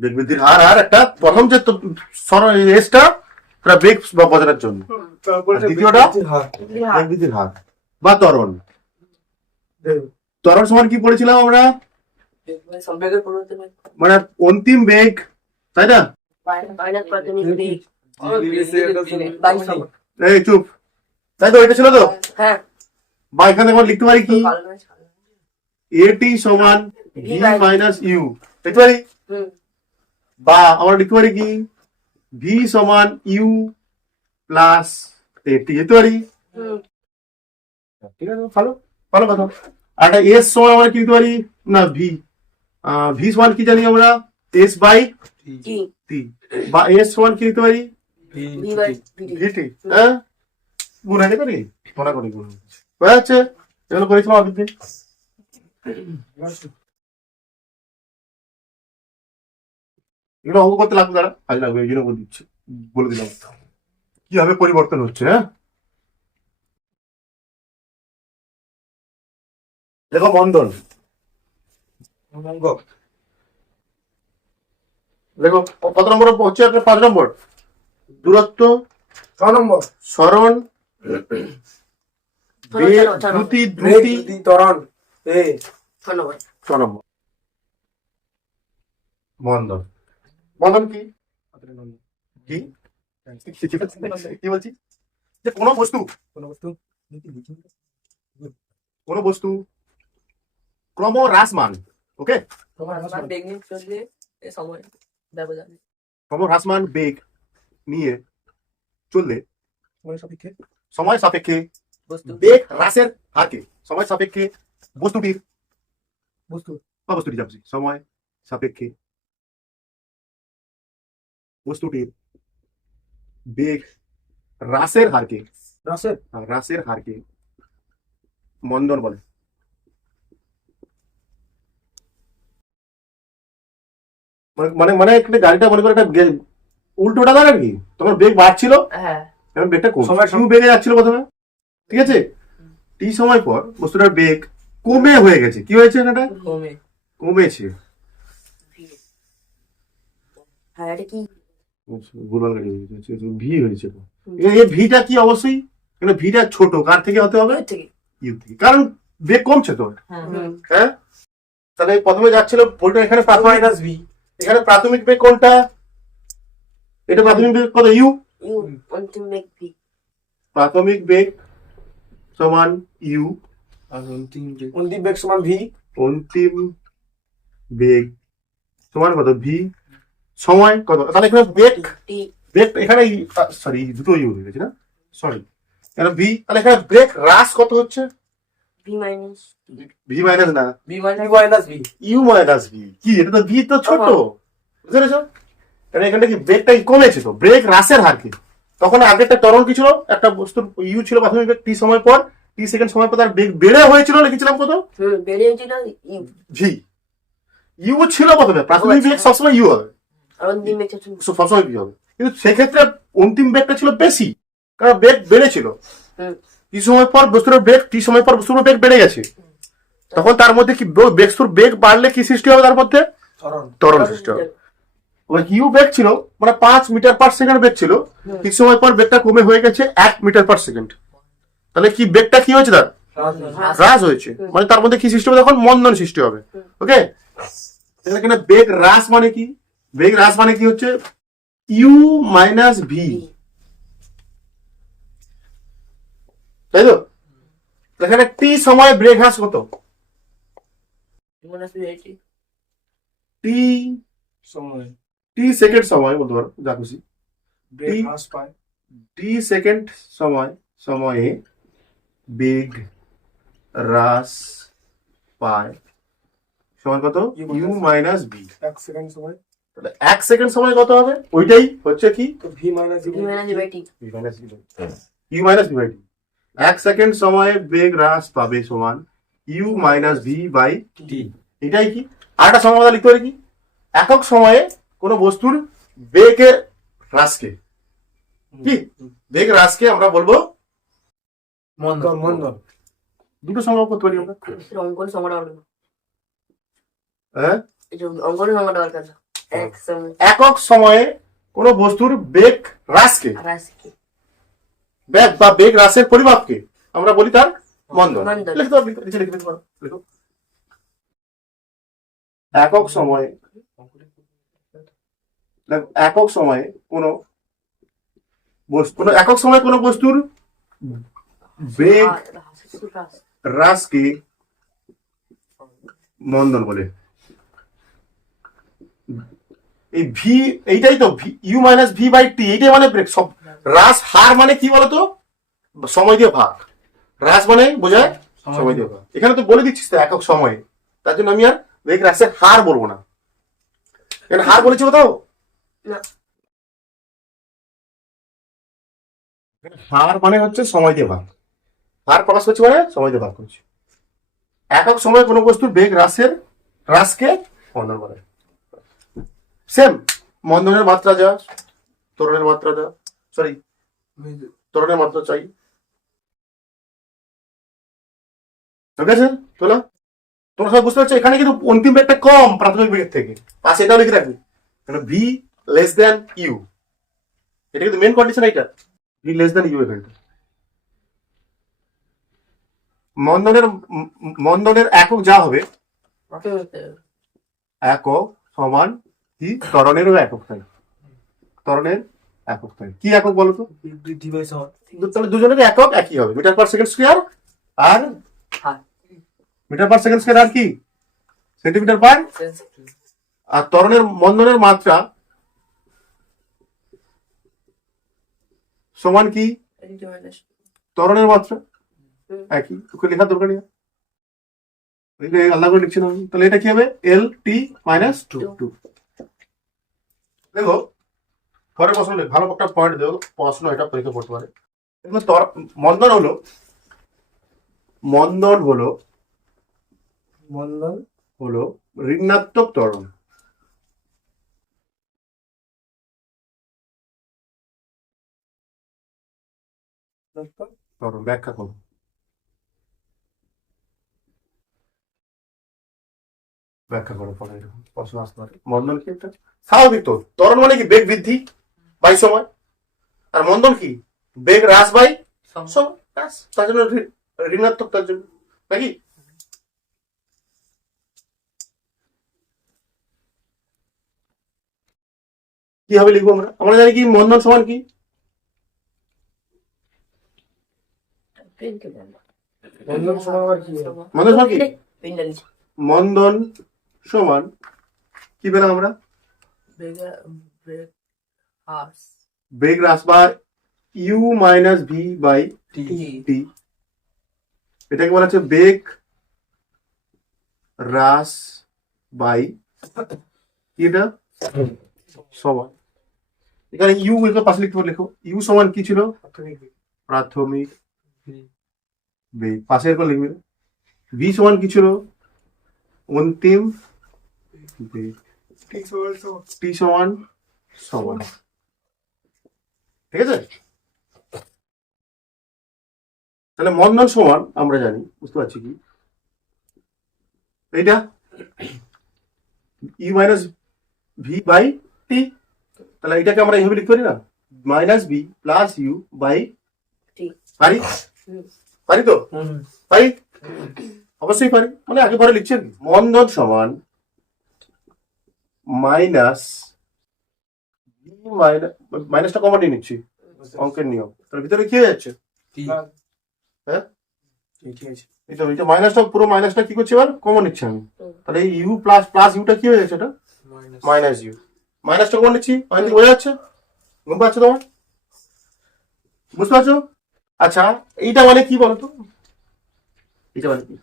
বেগ বৃদ্ধির হার আর একটা প্রথম যে এসটা ওটা বেগ বোঝানোর জন্য, আর দ্বিতীয়টা বেগ বৃদ্ধির হার বা ত্বরণ। ত্বরণ সমান কি পড়েছিলাম আমরা? মানে অন্তিম বেগ, তাই না? এই চুপ, তাই তো? এটা ছিল তো। বা এখানে আমরা লিখতে পারি কি এটি সমান ভি মাইনাস ইউ, লিখতে পারি। বা আমরা লিখতে পারি কি ভি সমান ইউ প্লাস এটি, লিখতে পারি। ঠিক আছে, ভালো ভালো কথা। আর একটা এস সমান আমরা কি লিখতে পারি? না, ভি ভি সমান কি জানি আমরা? S by T. বা এস সমান কি লিখতে পারি? ভিটি। হ্যাঁ, গুণ হয়ে গেছে নাকি? মনে করি গুণ হয়ে যাচ্ছে। এগুলো করেছিলাম আগের দিন। এগুলো অঙ্ক করতে লাগবে, তারা আজ লাগবে, এই জন্য বলে দিলাম কিভাবে পরিবর্তন হচ্ছে। হ্যাঁ, দেখো মন্দন, দেখো কত নম্বর হচ্ছে? একটা 5 নম্বর। দূরত্ব, 6 নম্বর। সরণ, দ্রুতি, ত্বরণ, 6 নম্বর। মন্দন, মন্দন কি কি কি বলছি? যে কোনো বস্তু ক্রমহ্রাসমান, ওকে, ক্রমহ্রাসমান বেগ নিয়ে চললে সময় সাপেক্ষে বেগ হ্রাসের হারকে সময় সাপেক্ষে বস্তুটির সময় সাপেক্ষে বস্তুটির বেগ হ্রাসের হারকে মন্দন বলে। মানে মানে একটা গাড়িটা মনে করে একটা উল্টোটা দাঁড় আর কি, তোমার বেগ বাড়ছিল, এখন বেগটা কম বেড়ে যাচ্ছিল প্রথমে, ঠিক আছে? টি সময় পর বস্তুটার বেগ কমে হয়ে গেছে। কি হয়েছে? এটা কমেছে। ভি হয়েছে। এই ভিটা কি? অবশ্যই ভিটা ছোট, কার থেকে হতে হবে? ইউ থেকে, কারণ বেগ কমছে তো। হ্যাঁ, তাহলে প্রথমে যাচ্ছিল বলটা এখানে এখানে প্রাথমিক বেগ কোনটা? এটা প্রাথমিক বেগ কত? ইউ। প্রাথমিক বেগ সমান ইউ, অন্তিম বেগ সমান ভি। অন্তিম বেগ সমান কত? ভি। সময় কত? তাহলে এখানে বেগ এখানে সরি দুটো ইউ হয়ে গেছে না, সরি, এখানে ভি। তাহলে এখানে বেগ হ্রাস কত হচ্ছে? ভি মাইনাস না, ইউ মাইনাস ভি। কি এটা? তো ভি তো ছোট, বুঝতে পেরেছো? কারণ এখানটা কি বেগটা কমেছে, তো ব্রেক হ্রাসের হার কি? তখন আগেরটা ত্বরণ কি ছিল? একটা বস্তুর ইউ ছিল প্রাথমিক বেগ, টি সময় পর, টি সেকেন্ড সময় পর তার বেগ বেড়ে হয়েছিল, লিখেছিলাম কত? ভি। ইউ ছিল প্রথমে, প্রাথমিক বেগ সবসময় ইউ হবে, সবসময় ভি হবে। কিন্তু সেক্ষেত্রে অন্তিম বেগটা ছিল বেশি, কারণ বেগ বেড়েছিল। টি সময় পর বস্তুর বেগ, টি সময় পর বস্তুর বেগ বেড়ে গেছে, তখন তার মধ্যে কি বেগ বাড়লে কি সৃষ্টি হবে? তার মধ্যে ত্বরণ সৃষ্টি হবে। ইউ বেগ ছিল মানে 5 মিটার পার সেকেন্ড বেগ ছিল, কিছু সময় পর বেগটা কমে হয়ে গেছে 1 মিটার পার সেকেন্ড। তাহলে কি বেগটা কি হয়েছে? তার হ্রাস হয়েছে, মানে তার মধ্যে কি সৃষ্টি হবে? তখন মন্দন সৃষ্টি হবে। ওকে, এখানে বেগ হ্রাস মানে কি? বেগ হ্রাস মানে কি হচ্ছে? ইউ মাইনাস ভি, তাই তো? এখানে টি সময় বেগ হ্রাস কত? টি সময়, টি সেকেন্ড সময় বলতে পারো, যা খুশি। টি সেকেন্ড সময়ে বেগ হ্রাস পায় সমান কত? You minus V. 1 সেকেন্ড সময়, তাহলে 1 সেকেন্ড সময় কত হবে? ওইটাই হচ্ছে কি? V minus U minus V by T. 1 second সময়ে বেগ হ্রাস পাবে সমান U minus V by T. এটাই কি? আরেকটা সময় লিখতে পারি কি? একক সময়ে কোন বস্তুর বেগের হ্রাসকে, কি বেগ হ্রাসকে আমরা বলবো মন্দন। দুটো সংখ্যা করতে পারি আমরা। হ্যাঁ, একক সময়ে কোন বস্তুর বেগ হ্রাসকে, বেগ বা বেগ হ্রাসের পরিমাপকে আমরা বলি তার মন্দন। মন্দন। লিখতে পারো, নিচে লিখে দিতে পারো, লিখো। একক সময়ে, একক সময়ে কোন বস্তু, কোন একক সময়ে কোন বস্তুর বেগ হ্রাসকে মন্দন বলে। এই ভি, এইটাই তো ইউ মাইনাস ভি বাই টি, এইটাই মানে ব্রেক। সব হ্রাস, হার মানে কি বলতো, সময় দিয়ে ভাগ। হ্রাস মানে বোঝায় সময় দিয়ে ভাগ। এখানে তো বলে দিচ্ছিস তো একক সময়ে, তার জন্য আমি আর বেগ হ্রাসের হার বলবো না। এখানে হার বলেছি কোথাও? না। হার মানে হচ্ছে সময় দিয়ে ভাগ, হার প্রকাশ করছি মানে সময় দিয়ে ভাগ করছি। একক সময়ে কোনো বস্তুর বেগ হ্রাসকে মন্দন বলে। সেম মন্দনের মাত্রা যা, ত্বরণের মাত্রা যা, সরি ত্বরণের মাত্রা চাই। ঠিক আছে, চলো তোমরা সব বুঝতে পারছো। এখানে কিন্তু অন্তিম বেগটা কম প্রাথমিক বেগের থেকে, পাশে এটাও লিখে রাখবি, কারণ ভি লেস দেন ইউ, এটা কিন্তু মেন কন্ডিশন। এইটা ভি লেস দেন ইউ। এখানটা মন্দনের একক যা হবে, একক সমান কি ত্বরণেরও একক তাই, ত্বরণের একক তাই। কি একক বলো তো? বৃদ্ধি পায় সময়। তাহলে দুজনের একক একই হবে, মিটার পার সেকেন্ড স্কয়ার। আর মিটার পার সেকেন্ড স্কয়ার আর কি সেন্টিমিটার পার। আর ত্বরণের মন্দনের মাত্রা সমান কি ত্বরণের মাত্রা, একই। তোকে লেখার দরকার নেই, আলাদা করে লিখছি না আমি। তাহলে এটা কি হবে? এল টি মাইনাস টু। দেখো ঘরে প্রশ্ন, ভালো একটা পয়েন্ট দেবো, প্রশ্ন এটা পরীক্ষা করতে পারে। মন্দন হলো মন্দন হলো ঋণাত্মক ত্বরণ। ত্বরণ ব্যাখ্যা করো। ব্যাখ্যা করো, পরে এরকম প্রশ্ন আসতে পারে। মন্দন কি? একটা স্বাভাবিক তো, ত্বরণ মানে কি বেগ বৃদ্ধি বাই সময়, আর মন্দন কি বেগ হ্রাস বাই সময়। ব্যাস, তার জন্য ঋণাত্মক, তার জন্য নাকি। কিভাবে লিখবো আমরা? আমরা জানি কি মন্দন সমান কি? মন্দন সময় আবার কি হয়? মন্দন সমান কি? মন্দন সমান কি পেলাম আমরা? বেগ হ্রাস বা ইউ মাইনাস ভি বাই টি। এটাকে বলা হচ্ছে বেগ হ্রাস বাই এটা সমান। এখানে ইউ এর পাশে লিখতে পারো, লেখো ইউ সমান কি ছিল? প্রাথমিক বেগ। পাশে এরকম লিখবে। ভি সমান কি ছিল? অন্তিম বেগ। টি সমান সমান। ঠিক আছে, তাহলে মন্দন সমান আমরা জানি, বুঝতে পারছি কি এইটা u minus V by t. তাহলে এটাকে আমরা এইভাবে লিখতে পারি না, minus b plus u by t. পারি? পারি তো? পারি, অবশ্যই পারি। মানে আগে পরে লিখছেন। মন্দন সমান মাইনাস মাইনাসটা কমন নিয়ে নিচ্ছি, অঙ্কের নিয়ম। তার ভিতরে কি হয়ে যাচ্ছে? হ্যাঁ, এটা মাইনাসটা, পুরো মাইনাসটা কি করছে এবার? কমন নিচ্ছি আমি। তাহলে এই ইউ প্লাস ইউটা কি হয়ে যাচ্ছে? এটা মাইনাস ইউ। মাইনাসটা কমন নিচ্ছি, বোঝা যাচ্ছে? বুঝতে পারছো তোমার? বুঝতে পারছো? আচ্ছা, এইটা মানে কি বলতো? এটা মানে কি?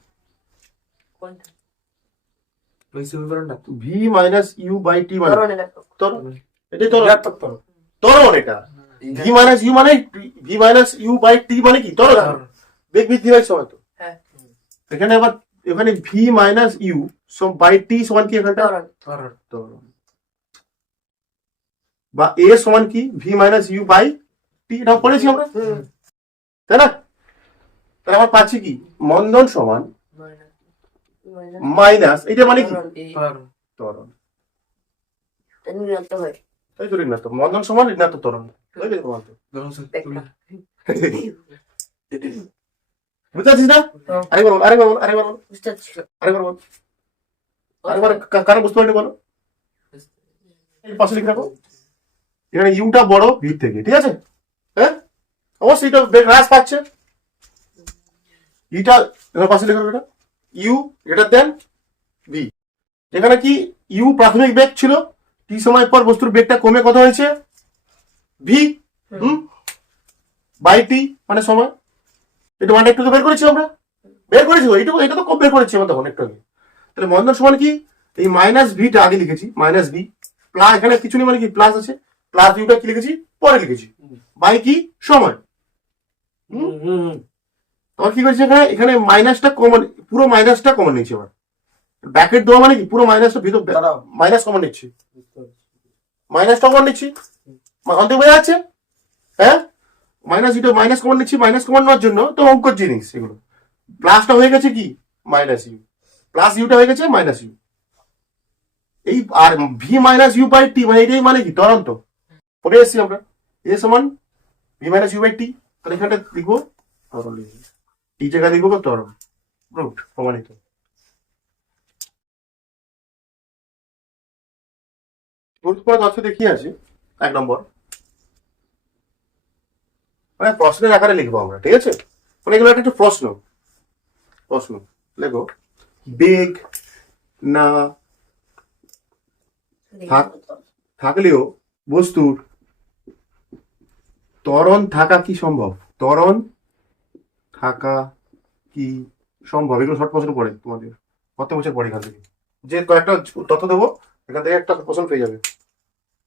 ভি মাইনাস ইউ বাই টি মানে ত্বরণ। এটাই ত্বরণ। ত্বরণ এটা। ভি মাইনাস ইউ মানে ভি মাইনাস ইউ বাই টি মানে কি? ত্বরণ। বেগ বৃদ্ধি হয় সময় তো। এখানে আবার এখানে ভি মাইনাস ইউ বাই টি সমান কি? এখানটা ত্বরণ। বা এ সমান কি? ভি মাইনাস ইউ বাই টি। এটা পড়েছি আমরা, তাই না? তাহলে আমরা পাচ্ছি কি? মন্দন সমান মাইনাস, এটা মানে কি? ত্বরণ। ঋণাত্মক হয়। এই তো ঋণাত্মক মন্দন সমান ঋণাত্মক ত্বরণ হয়ে গেছে প্রমাণ তো। ব্যাখ্যা। বুঝতে পারছিস না? আরেকবার বল বুঝতে পারছি। আরেকবার বল আরেকবার কারণ বুঝতে পারলি বলো। এই পাশে লিখে রাখো, এখানে ইউটা বড় ভির থেকে, ঠিক আছে? হ্যাঁ অবশ্যই এটা হ্রাস পাচ্ছে, ইটা এখানে পাশে লিখে রাখো, এটা ইউ গ্রেটার দেন ভি। এখানে কি ইউ প্রাথমিক বেগ ছিল, টি সময় পর বস্তুর বেগটা কমে কত হয়েছে ভি বাই টি মানে সময়। এটা মানে একটু বের করেছি আমরা, বের করেছি তো, এইটুকু এটা তো কম বের করেছি আমরা তখন একটু আগে। তাহলে মন্দন সমান কি, এই মাইনাস ভিটা আগে লিখেছি, মাইনাস ভি প্লাস এখানে কিছু নেই মানে কি প্লাস আছে, প্লাস ইউটা কি লিখেছি পরে লিখেছি, বাই কি সময়। আবার কি করেছি এখানে, এখানে মাইনাসটা কমন, পুরো মাইনাসটা কমন নিচ্ছি আবার, ব্র্যাকেট দেওয়া মানে কি পুরো মাইনাসটা ভিতর মাইনাস কমন নিচ্ছি, মাইনাসটা কমন নিচ্ছি, অন্তত বোঝা যাচ্ছে? হ্যাঁ মাইনাস ইউটা মাইনাস কমন নিচ্ছি, মাইনাস কমন নেওয়ার জন্য তো অঙ্কর জিনিস এগুলো। প্লাসটা হয়ে গেছে কি মাইনাস ইউ, প্লাস ইউটা হয়ে গেছে মাইনাস ইউ, এই আর ভি মাইনাস ইউ বাই টি মানে এটাই মানে কি ত্বরণ তো পড়ে এসেছি আমরা, এ সমান V minus you by t. তাহলে এখানটা লিখবো ত্বরণ, এই জায়গায় লিখবো ত্বরণ, রুট প্রমাণিত। গুরুত্বপূর্ণ তথ্য দেখিয়ে আছে 1 নম্বর, মানে প্রশ্নের আকারে লিখবো আমরা, ঠিক আছে? মানে এগুলো একটা প্রশ্ন, প্রশ্ন লেখো, বেগ না থাকলেও বস্তুর ত্বরণ থাকা কি সম্ভব, ত্বরণ থাকা কি সম্ভব, এগুলো শর্ট প্রশ্ন পড়ে তোমাদের কত বছর পরে, এখান থেকে যে কয়েকটা তথ্য দেবো এখান থেকে একটা প্রশ্ন পেয়ে যাবে।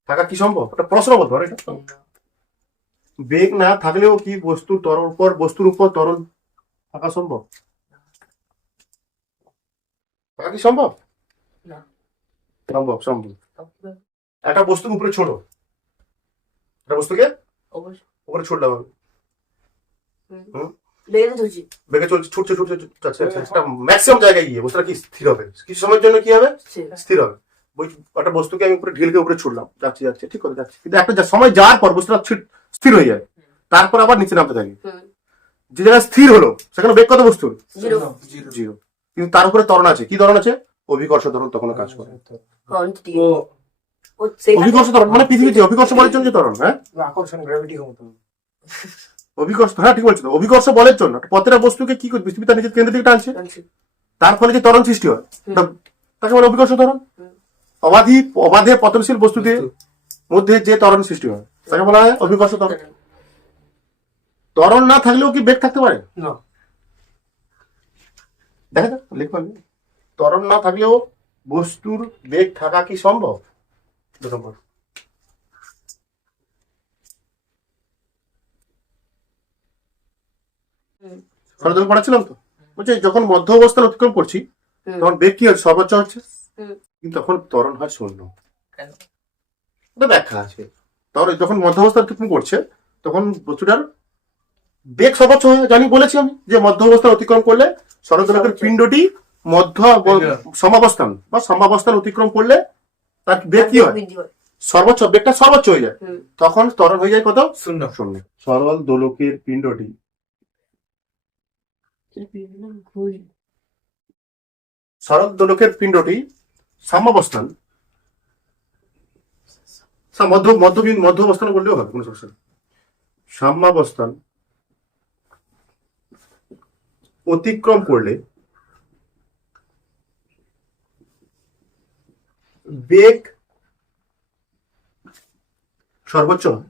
থাকা কি সম্ভব একটা প্রশ্ন বলতে পারো এটা। বেগ না থাকলেও কি বস্তুর বস্তুর উপর ত্বরণ থাকা সম্ভব, থাকা কি সম্ভব? না। সম্ভব সম্ভব। একটা বস্তু উপরে ছোট, একটা বস্তুকে অবশ্যই উপরে ছুটলাম আমি, বেগে ধরছি। বেগে চলছে, ছুটছে ছুটছে যাচ্ছে, একটা ম্যাক্সিমাম জায়গায় গিয়ে বস্তুটা কি স্থির হবে, কিছু সময়ের জন্য কি হবে স্থির হবে। ওই একটা বস্তুকে আমি উপরে ঢিলকে উপরে ছুটলাম, যাচ্ছে যাচ্ছে ঠিক করে যাচ্ছে, কিন্তু একটা সময় যাওয়ার পর বস্তুটা স্থির হয়ে যায়, তারপর আবার নিচে নামতে থাকে। যে জায়গায় স্থির হলো সেখানে বেগ কত বস্তুর জিরো। জিরো, কিন্তু তার উপরে ত্বরণ আছে, কি ত্বরণ আছে অভিকর্ষ ত্বরণ, তখন কাজ করে। অভিকর্ষ ত্বরণ মানে পৃথিবীতে অভিকর্ষ বলের জন্য যে ত্বরণ, হ্যাঁ আকর্ষণ গ্র্যাভিটি ক্ষমতা। অভিকর্ষ, হ্যাঁ ঠিক বলছো তো, অভিকর্ষ বলের জন্য প্রত্যেকটা বস্তুকে কি করে পৃথিবী তার নিজের কেন্দ্র থেকে টানছে, তার ফলে যে ত্বরণ সৃষ্টি হয় তাকে বলে অভিকর্ষ ত্বরণ। অবাধে পতনশীল বস্তুদের মধ্যে যে ত্বরণ সৃষ্টি হয় তাকে বলা হয় অভিকর্ষ ত্বরণ। ত্বরণ না থাকলেও কি বেগ থাকতে পারে? না। দেখা যাক লিখবো আমি, ত্বরণ না থাকলেও বস্তুর বেগ থাকা কি সম্ভব? 2 নম্বর, সরদল পড়াচ্ছিলাম তো, বলছে যখন মধ্য অবস্থান অতিক্রম করছি তখন বেগ কি হচ্ছে সর্বোচ্চ হচ্ছে, কিন্তু তখন ত্বরণ হয় শূন্য। এটা ব্যাখ্যা আছে, যখন মধ্য অবস্থান অতিক্রম করছে তখন বস্তুটার বেগ সর্বোচ্চ হয়, জানি বলেছি আমি যে মধ্য অবস্থান অতিক্রম করলে সরদলকের পিণ্ডটি মধ্য সমাবস্থান বা সমাবস্থান অতিক্রম করলে তার বেগ কি হয় সর্বোচ্চ, বেগটা সর্বোচ্চ হয়ে যায়, তখন ত্বরণ হয়ে যায় কত শূন্য। শূন্য। সরল দোলকের পিণ্ডটি সরল দোলকের পিণ্ডটি সাম্যাবস্থান, মধ্য অবস্থান করলেও হবে, কোনো সমস্যা নেই, সাম্যাবস্থান অতিক্রম করলে বেগ সর্বোচ্চ হয়,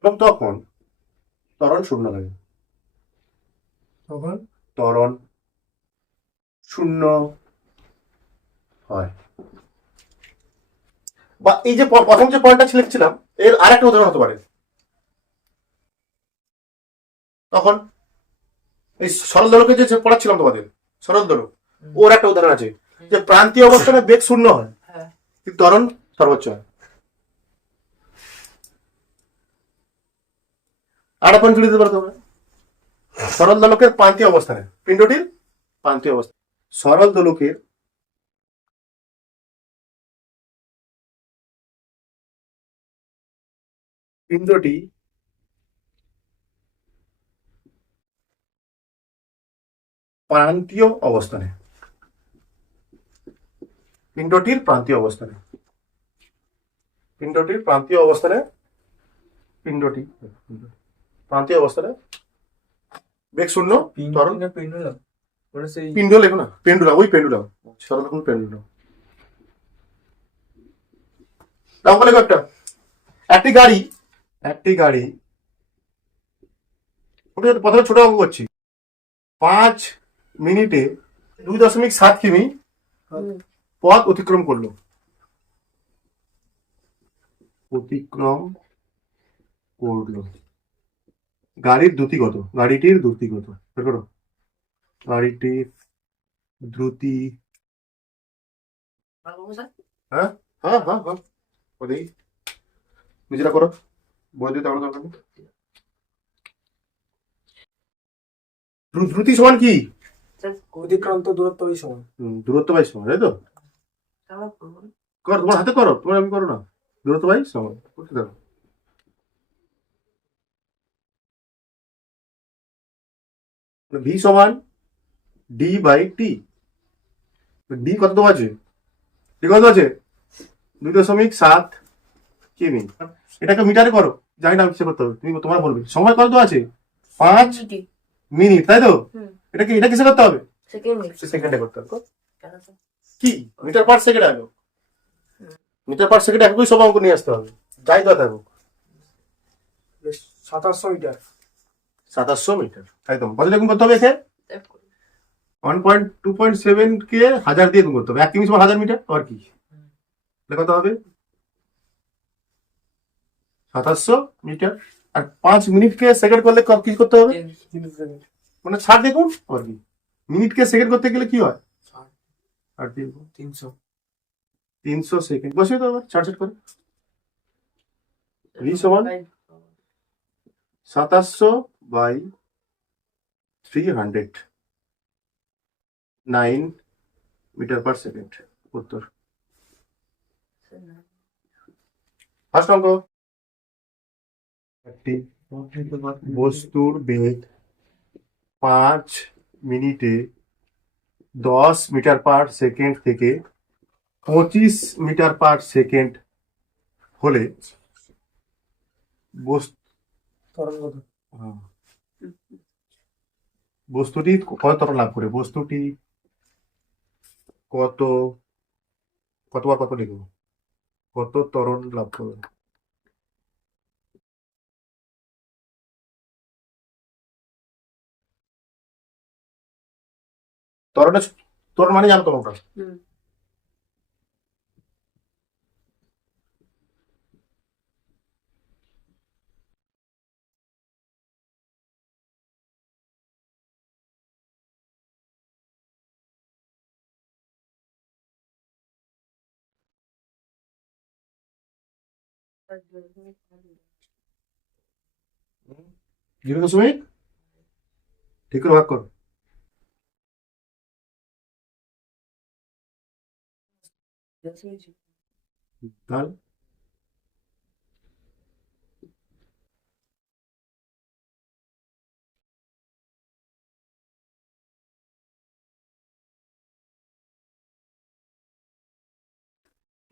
এবং তখন ত্বরণ শূন্য লাগে, তখন ত্বরণ শূন্য হয়। বা এই যে প্রথম যে পয়েন্টটা লিখছিলাম এর আর একটা উদাহরণ হতে পারে, তখন এই সরল দোলকে যে পড়াচ্ছিলাম তোমাদের, সরল দোলক ওর একটা উদাহরণ আছে যে প্রান্তীয় অবস্থানে বেগ শূন্য হয় কিন্তু ত্বরণ সর্বোচ্চ হয়। আরেকটা পয়েন্ট তুলে দিতে পারো তোমরা, সরল দোলকের প্রান্তীয় অবস্থানে পিণ্ডটির প্রান্তীয় অবস্থানে সরল দোলকের পিণ্ডটি প্রান্তীয় অবস্থানে, পিণ্ডটির প্রান্তীয় অবস্থানে, পিণ্ডটির প্রান্তীয় অবস্থানে, পিণ্ডটি প্রান্তীয় অবস্থানে বেগ শূন্য ত্বরণ না পেন্ডুলাম ওটা সেই পিণ্ড লেখো না, পেন্ডুলাম, ওই পেন্ডুলাম, সরলরকম পেন্ডুলাম। তারপর লেখো একটি গাড়ি, একটি গাড়ি, প্রথমে ছোট অঙ্ক করছি। 5 মিনিটে 2.7 কিমি পথ অতিক্রম করলো, অতিক্রম করলো। গাড়ির দ্রুতি কত? গাড়িটির দ্রুতি কত? বের করো। গাড়িটির দ্রুতি, হ্যাঁ হ্যাঁ হ্যাঁ হ্যাঁ, ওই নিজেরা করো, বই দিতে আমার দরকার নেই। দ্রুতি সমান কি? অতিক্রান্ত দূরত্ব ওই সমান। দূরত্ব বাই সমান, তাই তো? করো, তোমার হাতে করো, তোমার আমি করো না। দূরত্ব বাই সমান করতে দাও। ভি সমান ডি বাই টি। ডি কত দেওয়া আছে? ডি কত আছে? 2.7 কিমি। এটাকে মিটারে করো, জানি না কিসে করতে হবে, তুমি তোমার বলবে। সময় কত দেওয়া আছে? 5 মিনিট, তাই তো? এটা কিসে করতে হবে? সেকেন্ডে করতে হবে। কি মিটার পার সেকেন্ড আগে, মিটার পার সেকেন্ড একই সব অঙ্ক নিয়ে আসতে হবে, যাই তো থাকুক। 2700 মিটার। 2700 মিটার, তাই তো? কত রকম করতে হবে? একে 1.2.7 কে 1000 দিয়ে গুণ করতে হবে। 1 কিমি সমান 1000 মিটার, আর কি কত হবে? 2700 মিটার। আর 5 মিনিটকে সেকেন্ড করলে কি করতে হবে? মানে 60 দেখুন, আর কি মিনিটকে সেকেন্ড করতে গেলে কি হয়? আর 300 সেকেন্ড বসিয়ে তো আবার 60 করে। ভি সমান 2700 বাই 300, 9 মিটার পার সেকেন্ড। উত্তর। ফার্স্ট অঙ্ক, একটি বস্তুর বেগ 5 মিনিটে 10 মিটার পার সেকেন্ড থেকে 25 মিটার পার সেকেন্ড হলে ত্বরণ কত? বস্তুটি কত ত্বরণ লাভ করে? বস্তুটি কতবার কত লিখব? কত ত্বরণ লাভ করবে? ত্বরণের ত্বরণ মানে জানো তোমরা? জিরো দশমিক ঠিক করে ভাগ করো। তাহলে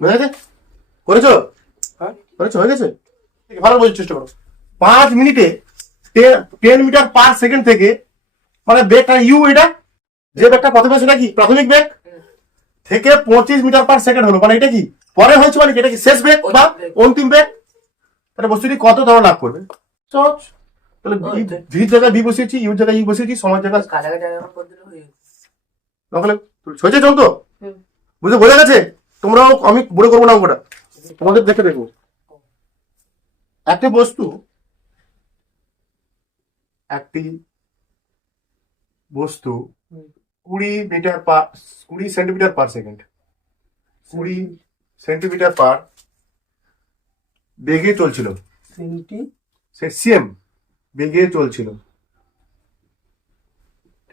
হয়ে গেছে? করেছো? হ্যাঁ। করেছো? হয়ে গেছে? ভালো বোঝার চেষ্টা করো। 5 মিনিটে 10 মিটার পার সেকেন্ড থেকে, মানে বেগটা ইউ, এটা যে বেগটা প্রথমে সেটা কি প্রাথমিক বেগ, থেকে 25 মিটার পার সেকেন্ড হলো, মানে এটা কি পরে হয়েছে, মানে কি এটা কি শেষ বেগ বা অন্তিম বেগ? তাহলে বস্তুটি কত ত্বরণ লাভ করবে? সহজ। তাহলে ভির জায়গায় ভি বসিয়েছি, ইউর জায়গায় ইউ বসিয়েছি, সময় জায়গায় তাহলে হয়েছে চল তো? বুঝে বোঝা গেছে? তোমরাও, আমি বলে করবো না অঙ্কটা, তোমাদের দেখে দেখবো। একটি বস্তু, একটি বস্তু 20 centimetre per second, 20 centimetre per বেগে চলছিল, সিএম বেগে চলছিল,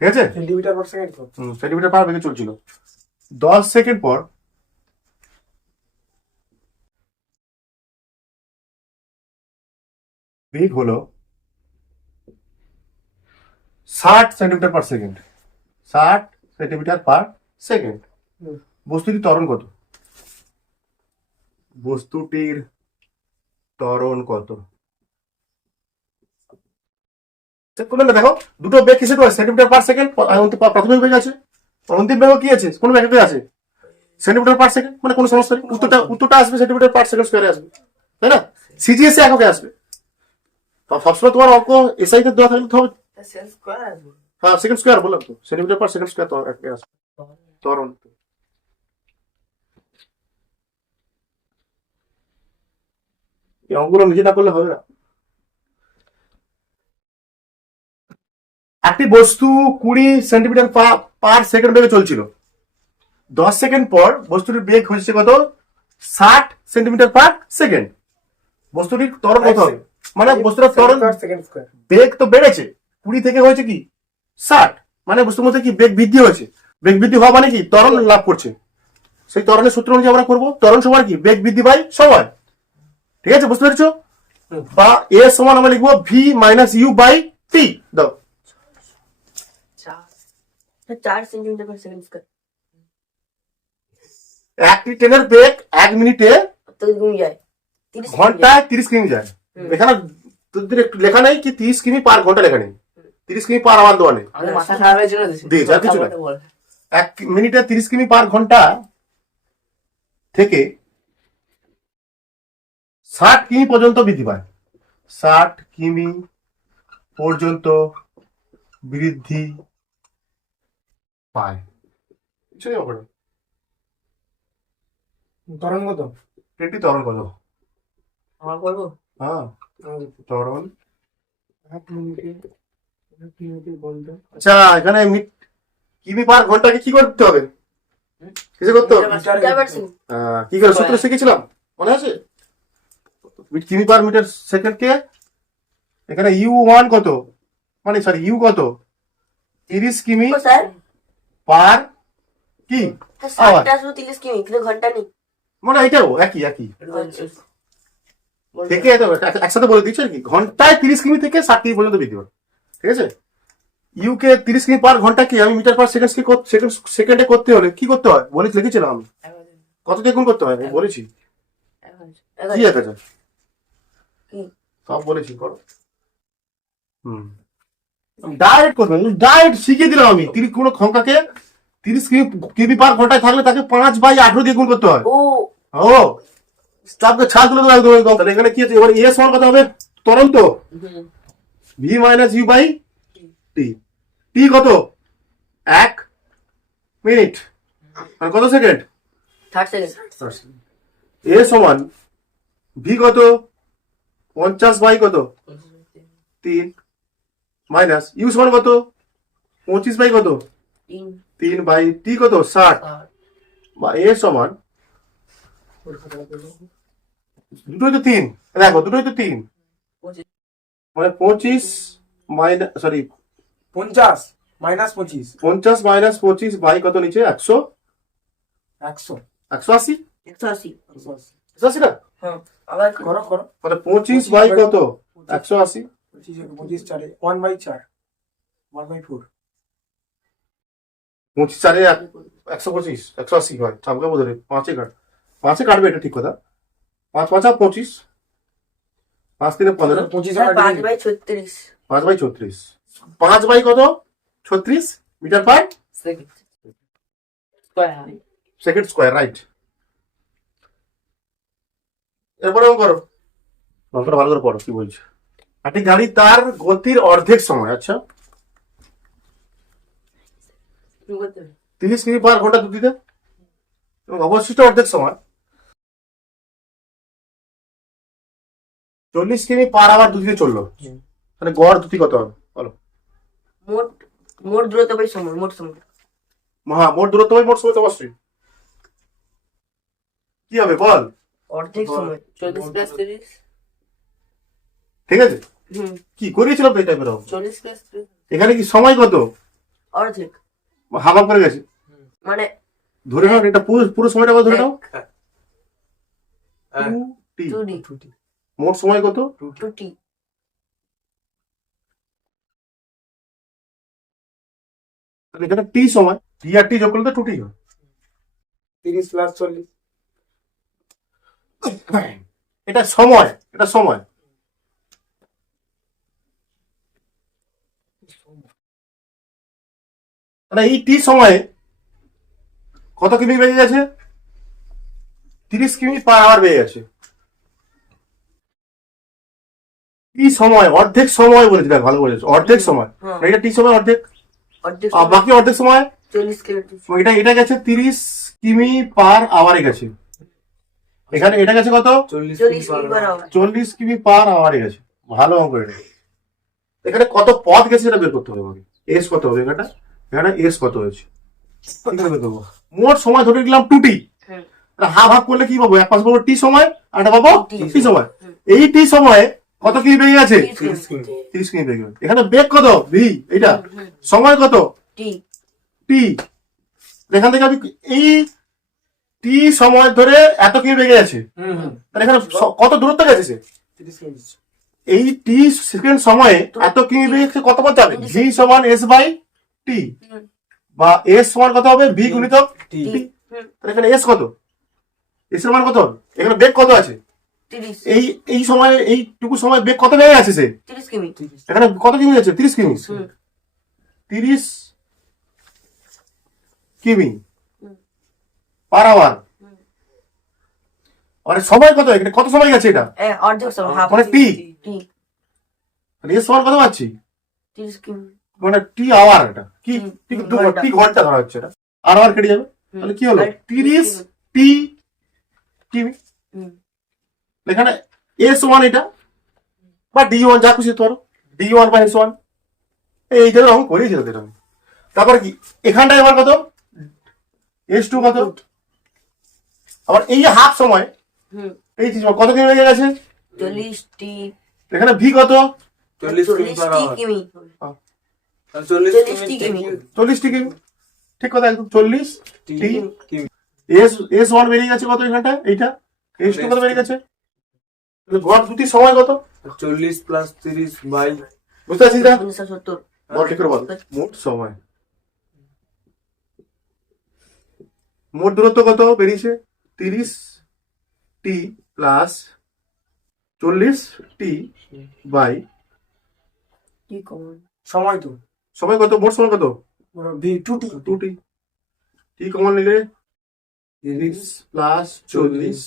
ঠিক আছে, সেন্টিমিটার পার সেকেন্ড তো। সেন্টিমিটার পার বেগে চলছিল। 10 সেকেন্ড পর বেগ হলো 60 centimetre per second. 60 centimetre per second. হুম। বস্তুটির ত্বরণ কত? বস্তুটির ত্বরণ কত? চেক করলেন না? দেখো দুটো বেগ কিসে তো সেন্টিমিটার পার সেকেন্ড। প্রাথমিক বেগ আছে, অন্তিম বেগ কি আছে? কোন বেগে আছে? Centimetre per second. মানে কোনো সমস্যা নেই, উত্তরটা আসবে সেন্টিমিটার পার সেকেন্ড স্কয়ারে আসবে, তাই না? সিজিএস এককে আসবে। তো সবসময় তোমার অঙ্ক এসআই তে দেওয়া থাকলে তো হবে। সেন্স স্কয়ার আসবে। হ্যাঁ, সেকেন্ড স্কয়ার বললাম তো, সেন্টিমিটার পার সেকেন্ড স্কয়ার তো এককে আসবে ত্বরণ। এই অঙ্কগুলো নিজে না করলে হবে না। একটি বস্তু 20 সেন্টিমিটার পার সেকেন্ড বেগে চলছিল। 10 সেকেন্ড পর বস্তুটির বেগ হচ্ছে কত? 60 সেন্টিমিটার পার সেকেন্ড। বস্তুটির ত্বরণ কত হবে? মানে বস্তুটার ত্বরণ সেকেন্ড স্কয়ার। বেগ তো বেড়েছে, 20 থেকে হয়েছে কি 60, মানে বস্তুর মধ্যে কি বেগ বৃদ্ধি হয়েছে। বেগ বৃদ্ধি হওয়া মানে কি ত্বরণ লাভ করছে। সেই ত্বরণের সূত্র অনুযায়ী আমরা করবো ত্বরণ সমান কি বেগ বৃদ্ধি বাই সময়। ঠিক আছে, বুঝতে পেরেছো? বা এ সমান আমরা লিখবো ভি মাইনাস ইউ বাই টি। দাও 4 সেন্টিমিটার পার সেকেন্ড স্কয়ার। একটি ট্রেনের বেগ 1 মিনিটে তো কমে যায় 30 ঘন্টায় 30 কিমি যায়। এখানে তোদের একটু লেখা নেই কি 30 কিমি পার ঘন্টা লেখা নেই, 30 কিমি পার আওয়ার দেওয়া নেই। আমাদের মাথা খারাপ হয়েছিল দিয়ে যা কিছু না। 1 মিনিটে 30 কিমি পার ঘন্টা থেকে 60 কিমি পর্যন্ত বৃদ্ধি পায়। 60 কিমি পর্যন্ত বৃদ্ধি পায়। কিছু নেই ওখানে। ত্বরণ কত? ট্রেনটি ত্বরণ কত? আমার করবো। হ্যাঁ, ত্বরণ। 1 মিনিটে ঘন্টা। আচ্ছা, এখানে কিমি পার ঘন্টাকে কি করতে হবে? কিছু করতে হবে? কি করে সূত্র শিখেছিলাম মনে আছে? কিমি পার মিটার সেকেন্ডকে এখানে ইউ ওয়ান কত, মানে সরি ইউ কত 30 কিমি স্যার পার কি আওয়ার। 30 কিমি কিন্তু ঘন্টা নেই। মানে এটাও একই একই থেকে তো একসাথে বলে দিচ্ছি আর কি। ঘন্টায় 30 কিমি থেকে 60 কিমি পর্যন্ত বৃদ্ধি পাবে। ঠিক আছে, ইউ কে 30 কিমি পার ঘন্টা কি আমি মিটার পার সেকেন্ড সেকেন্ডে করতে হলে কি করতে হয় বলেছি, লিখেছিলাম আমি। কত দিয়ে গুণ করতে হয় আমি বলেছি। কি আছে সব বলেছি, করো। ডাইরেক্ট করবে, ডাইরেক্ট শিখিয়ে দিলাম আমি। কোনো সংখ্যাকে 30 কিমি পার ঘন্টায় থাকলে তাকে 5/18 দিয়ে গুণ করতে হয়। ও স্টাফকে ছাড় তুলে দেবো একদম একদম। তাহলে এখানে কি আছে এবার এ সমান কত হবে? ত্বরণ তো ভি মাইনাস ইউ বাই টি। টি কত? 1 মিনিট আর কত সেকেন্ড? 30 সেকেন্ড। এ সমান ভি কত? 50 কত 3 মাইনাস ইউ সমান কত? 25 কত 3 বাই টি কত 60 বা এ সমান দুটোই তো 3। দেখো দুটোই তো 3, মানে 25 minus sorry 50 minus 25 50 minus 25 by কত নিচে 100 100 180 180। 180 না? হ্যাঁ আবার করো করো। মানে 25 বাই কত 180 25 4 1/4 1/4 25 4 125 180 হয়। চাপকে বোধ হয় 5 কাটবে, এটা ঠিক কথা। 5 5 25 5 3 15 25 5/36 5/36 5 বাই কত 36 metre per second square. Second square, right. এরপরে করো, অঙ্কটা ভালো করে পড়ো কি বলছে। একটি গাড়ি তার গতির অর্ধেক সময়, আচ্ছা 30 কিমি পার ঘন্টা গতিতে এবং অবশিষ্ট অর্ধেক সময় 40 কিমি পার আওয়ার গতিতে চললো। তাহলে গড় গতি কত হবে বলো? মোট দূরত্ব বাই সময়। মোট সময়। হ্যাঁ, মোট দূরত্ব বাই মোট সময় তো অবশ্যই। কি হবে বল? অর্ধেক সময় 40 প্লাস 30। ঠিক আছে, কি করিয়েছিলাম তো এই টাইপের। 40 প্লাস 30 এখানে কি সময় কত? অর্ধেক হাফ হাফ করে গেছে, মানে ধরে নাও এটা পুরো পুরো সময়টা কত ধরে নাও, হ্যাঁ 2t। 2D মোট সময় কত? 2T তাহলে এখানে টি সময়, টি আর টি যোগ করলে তো 2t হয়। 30 প্লাস 40। এটা সময়, এটা সময়। তাহলে এই টি সময়ে কত কিমি বেড়ে গেছে? 30 কিমি পার আওয়ার বেড়ে গেছে। টি সময়, অর্ধেক সময় বলেছি, দেখ ভালো বলেছে, অর্ধেক সময়। হ্যাঁ। এটা টি সময় অর্ধেক, অর্ধেক আর বাকি অর্ধেক সময় 40 কিলোমিটার এটা এটা গেছে 30 কিমি পার আওয়ারে গেছে। এখানে এটা গেছে কত? 40 কিলোমিটার 40 কিমি পার আওয়ারে গেছে। ভালো অঙ্ক এটা। এখানে কত পথ গেছে সেটা বের করতে হবে আমাকে। এস কত হবে এখানে? এখানে এস কত হয়েছে কি করে বের করবো? মোট সময় ধরে নিলাম 2t। হুম। হাফ হাফ করলে কি পাবো? এক পাশে পাবো টি সময় আর একটা পাবো T টি সময়। হুম। এই টি সময়ে কত কিমি বেড়ে গেছে? 30 কিলোমিটার 30 কিমি বেড়ে গেছে। এখানে বেগ কত? ভি। এটা হুম। সময় কত? T টি। এখান থেকে আমি এই টি সময় ধরে এত কিমি বেড়ে গেছে। তাহলে এখানে কত দূরত্ব গেছে সে? 30 কিলোমিটার। এই টি সেকেন্ড সময়ে এত কিমি বেড়ে গেছে, কত পথ যাবে? ভি সমান এস বাই টি, হুম। বা এস সমান কত হবে? ভি গুণিত T হুম। তাহলে এখানে এস কত? এস এর মান কত? এখানে বেগ কত আছে? 30 এই এই সময়ে এইটুকু সময় বেগ কত বেড়ে গেছে সে? 30 কিমি এখানে কত কিমি আছে? 30 কিমি। হুম। 30 কিমি হুম। Per hour. হুম। মানে সময় কত? এখানে কত সময় গেছে এটা? অর্ধেক সময় হাফ মানে টি। T মানে এস সমান কত পাচ্ছি? 30 কিমি মানে টি আওয়ার, এটা কি হুম, ঠিক হুম, দু ঘন্টা। টি ঘন্টা ধরা হচ্ছে এটা, আর আওয়ার কেটে যাবে। তাহলে কি হলো? আর 30 টি কিমি। হুম। এখানে এস ওয়ান এটা, বা ডি ওয়ান, যা খুশি হতে পারো, ডি ওয়ান বা এস ওয়ান, এই যে রকম করেছিল এটা। তারপর কি এখানটায় এবার কত? এস টু কত? আবার এই যে হাফ সময়, হুম। এই যে সময় কত কিমি হয়ে গেছে? 40 T এখানে ভি কত? 40 কিমি পার 40 আওয়ার। কিমি 40 টি কিমি। 40 টি কিমি। ঠিক কথা, একদম 40 টি। কিমি। এস ওয়ান বেরিয়ে গেছে কত এখানটা? এইটা এস টু কত বেরিয়ে গেছে? তাহলে গড় দুটি সময় কত? 40 প্লাস 30 বাই বুঝতে পারছিস না? 1970 বল ঠিক করে বল। মোট সময়, মোট দূরত্ব কত বেরিয়েছে? 30 টি প্লাস 40 টি বাই কি কমন সময় তো সময় কত? মোট সময় কত? V 2t 2t। টি কমন নিলে 30 প্লাস 40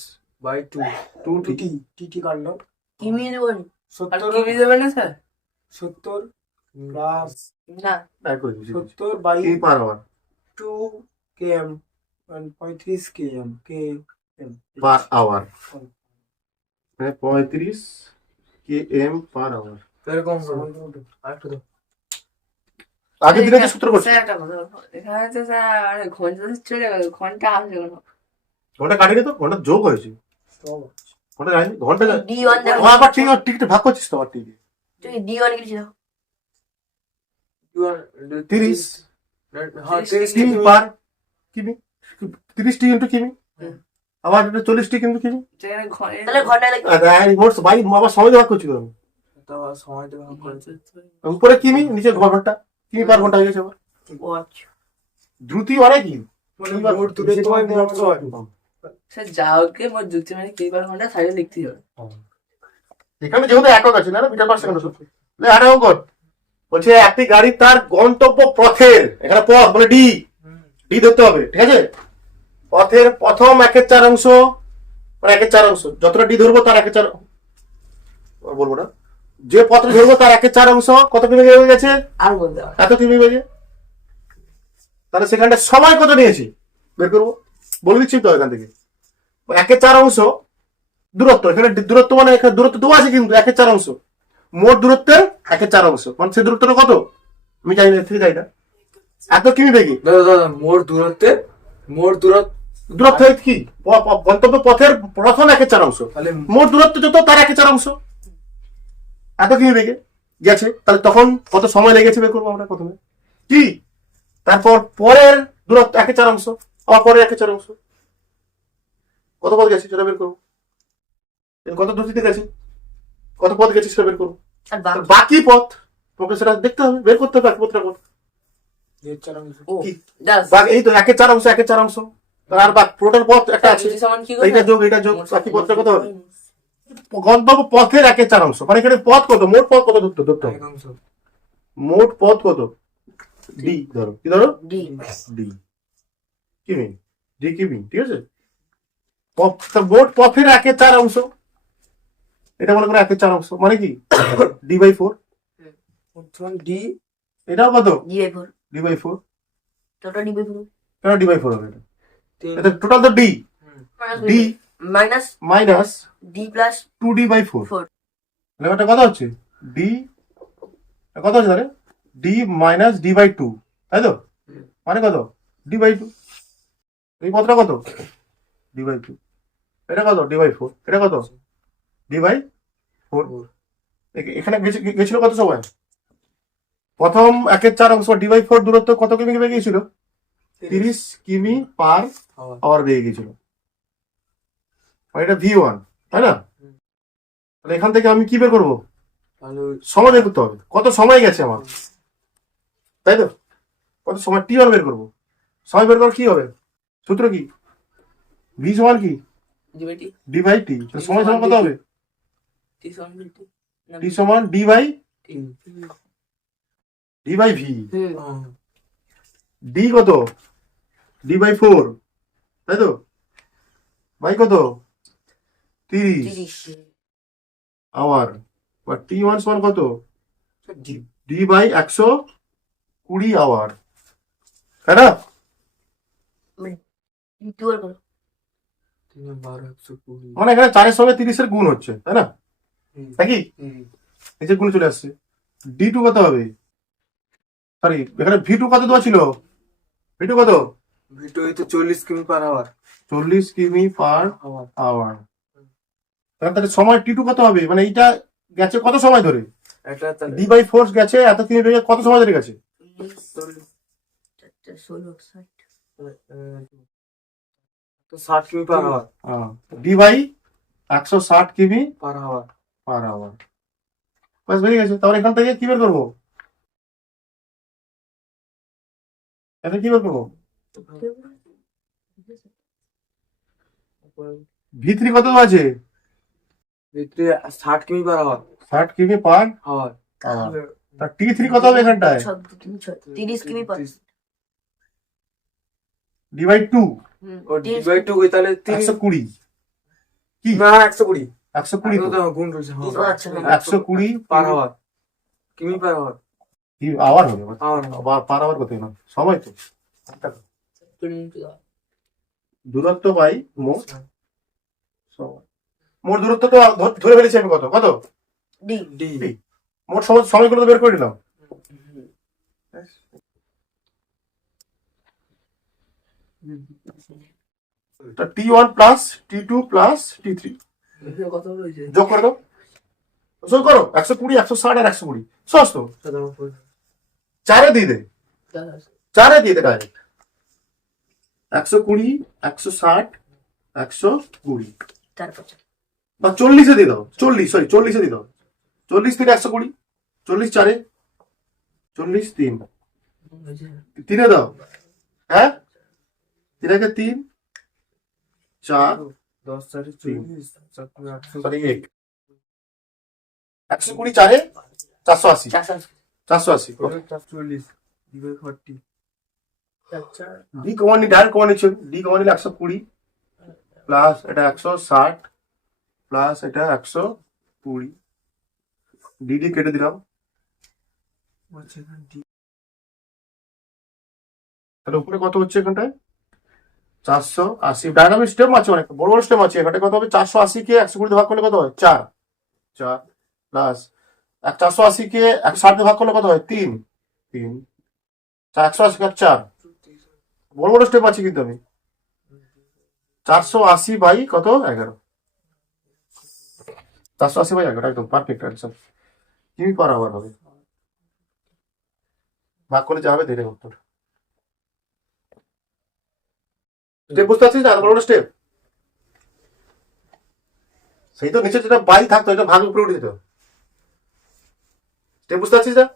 বাই 2 2t। টি কাটলো কিমি দেবেন 70 কিমি দেবেন না স্যার 70 প্লাস না এক করে দিচ্ছি। 70 বাই কি per hour 2 km 35 km per hour, মানে 35 km পার আওয়ার। এরকম আরেকটু দাও। আগের দিনে যে সূত্র করছে, স্যার একটা কথা বলবো। এখানে তো স্যার ঘন্টা চলে গেল, ঘন্টা আসবে না ঘন্টা কাটেনি তো, ঘন্টা যোগ হয়েছে, সব ঘন্টা যায়নি, ঘন্টা যায়। D1 দেখো ও আবার ঠিক টিকিট ভাগ করছিস তো আবার ঠিক। তুই D1 কিছু দাও 30 হ্যাঁ 30 কিমি পার কিমি, 30 টি ইন্টু কিমি, হুম। আবার 40 টি কিন্তু কিমি। তাহলে ঘন্টা লাগে মোট ভাই আবার সময় ভাগ করছি তো আমি। তো সময় তো ভাগ করেছে উপরে কিমি, নিচে ঘন্টা, কিমি পার ঘন্টা হয়ে গেছে আবার। ওয়াচ দ্রুতি অনেকই, মানে মোট দূরে তোমায় মোট সময় স্যার যাওকে মোট দুটি মানে কি বার ঘন্টা সাইডে লিখতে হবে এখানে যেহেতু একক আছে না মিটার পার সেকেন্ড, আরে অঙ্ক বলছে একটি গাড়ি তার গন্তব্য পথের, এখানে পথ মানে ডি, ডি ধরতে হবে, ঠিক আছে? পথের প্রথম 1/4 অংশ, মানে 1/4 অংশ, যতটা ডি ধরবো তার 1/4 বলবো না, যে পথটা ধরবো তার 1/4 অংশ কত কিমি হয়ে গেছে? আর বলতে হবে এত কিমি বেজে। তাহলে সেখানটা সময় কত নিয়েছি বের করবো, বলে দিচ্ছি তো এখান থেকে। 1/4 অংশ দূরত্ব, এখানে দূরত্ব মানে এখানে দূরত্ব দেওয়া আছে কিন্তু 1/4 অংশ, মোট দূরত্বের 1/4 অংশ, মানে সেই দূরত্বটা কত আমি জানি না, থেকে যাই না, এত কিমি বেগে। দাদা মোট দূরত্ব দূরত্ব কি গন্তব্য পথের প্রথম 1/4 অংশ, তাহলে মোট দূরত্ব যত তার 1/4 অংশ, এত কিমি বেগে গেছে। তাহলে তখন কত সময় লেগেছে বের করবো আমরা প্রথমে। কি তারপর পরের দূরত্ব 1/4 আবার পরের 1/4 কত পথ গেছে সেটা বের করবো। কত দূর দিতে গেছে, কত পথ গেছে সেটা বের করবো। আর তার বাকি বাকি পথ তোকে সেটা দেখতে হবে, বের করতে হবে বাকি পথটা কত। এর চার অংশ। ও কি? দাস এই তো 1/4 আর বাকি টোটাল পথ একটা আছে, সমান কি এইটা যোগ বাকি পথটা কত হবে। গন্তব্য পথের 1/4 মানে এখানে পথ কত, মোট পথ কত ধরতে ধরতে হবে। এক অংশ। মোট পথ কত, ডি ধরো, কি ধরো, ডি ডি কিমি, ডি কিমি, ঠিক আছে। মোট পথের 1/4 এটা মনে করো 1/4 মানে কি d/4, সমান ডি এটাও কত d/4 d/4, টোটাল d/4 কেন d/4 হবে এটা, তিন। এটা টোটাল তো D, D minus minus d plus 2d/4, 4 এটা কত হচ্ছে ডি, কত হচ্ছে তাহলে ডি মাইনাস d/2, তাই তো, মানে কত d/2, এই পথটা কত d/2, এটা কত d/4, এটা কত d/4। এখানে গেছিল কত সময়, প্রথম 1/4 d/4 দূরত্ব কত কিমি বেগে গিয়েছিল, 30 কিমি পার আবার। আওয়ার বেগে গিয়েছিল, এটা v1, তাই না। তাহলে এখান থেকে আমি কি বের করবো, তাহলে সময় বের করতে হবে, কত সময় গেছে আমার, তাই তো, কত সময় t1 বের করবো। সময় বের করার কি হবে, সূত্র কি, v সমান কি d/t d/t, তাহলে সময় সমান কত হবে, t সমান dt t সমান তিন। d/v, হ্যাঁ। d কত d/4, তাই তো, বাই কত 30 30 আওয়ার, বা t1 সমান কত ডি d/120 আওয়ার, তাই না। d2 আর কত 3 12 120। মানে এখানে 4-এর সঙ্গে 30-এর গুণ হচ্ছে, তাই না, হুম। নাকি হুম। নিচের গুণ চলে আসছে। d2 কত হবে, সরি এখানে v2 কত দেওয়া ছিল, v2 কত ভিটো এই তো 40 কিমি পার আওয়ার। 40 কিমি পার আওয়ার। আওয়ার, তাহলে সময় t2 কত হবে, মানে এইটা গেছে কত সময় ধরে, এটা তাহলে d/4 গেছে এত কিমি বেগে কত সময় ধরে গেছে, 16 60 তো 60 কিমি পার আওয়ার। d/160 কিমি পার আওয়ার। পার আওয়ার, বাস বেরিয়ে গেছে। তাহলে এখান থেকে কি বের করবো, এখানে কি বের করবো, v3 কত আছে, ভিতরে 60 কিমি পার আওয়ার। 60 কিমি পার আওয়ার। আওয়ার, তা t3 কত হবে এখানটায় 30 কিমি পার d/2, ও d/2 কই তাহলে 3 120 কি না 120। 120 তো, তো গুণ রয়েছে। ও আচ্ছা, হ্যাঁ। 120 পার আওয়ার। কিমি পার আওয়ার। কি আওয়ার হবে, আওয়ার। পার আওয়ার কত না সময় তো, দূরত্ব বাই মোট সময়, মোট দূরত্ব তো ধরে ফেলেছি আমি, কত কত d ডি। মোট সময়গুলো তো বের করে নিলাম। t1 plus t2 plus t3 কত হয়েছে যোগ করে দাও, যোগ করো 120 160 আর 120 সহজ তো, চারে দিয়ে দে, চারে দিয়ে দে ডাইরেক্ট 120 160 120 তারপর বা 40-এ দিয়ে দাও, 40 দিয়ে দাও, 40 থেকে 120, 40 চারে 40 3 3-এ দাও, হ্যাঁ 3-এ 3 4 10 4 40 সরি 120 চারে 480, 480 40 ডিভাইড 40 ডি কমান নি, ডাইরেক্ট কমান নিচ্ছে, ডি কমান নিলে 120 প্লাস এটা 160 প্লাস এটা 120, ডি কেটে দিলাম, আচ্ছা ডি তাহলে উপরে কত হচ্ছে এখানটায় 480, ডায়নামিক স্টেপ আছে, অনেক বড় বড় স্টেপ আছে, এখানটায় কত হবে 480 কে 120 দিয়ে ভাগ করলে কত হয় 4 4 প্লাস 480 কে 160 দিয়ে ভাগ করলে কত হয় 3 3 180 কে 4, বড় বড় স্টেপ আছে কিন্তু আমি 480 বাই কত 11, 480 বাই 11 একদম পারফেক্ট অ্যান্সার, কিমি পার আওয়ার হবে, ভাগ করলে যা হবে দেখে উত্তর। স্টেপ বুঝতে পারছিস না? আর বড় বড় স্টেপ। সেই তো নিচে যেটা বাই থাকতো এটা ভাগ উপরে উঠে যেত। স্টেপ বুঝতে পারছিস না?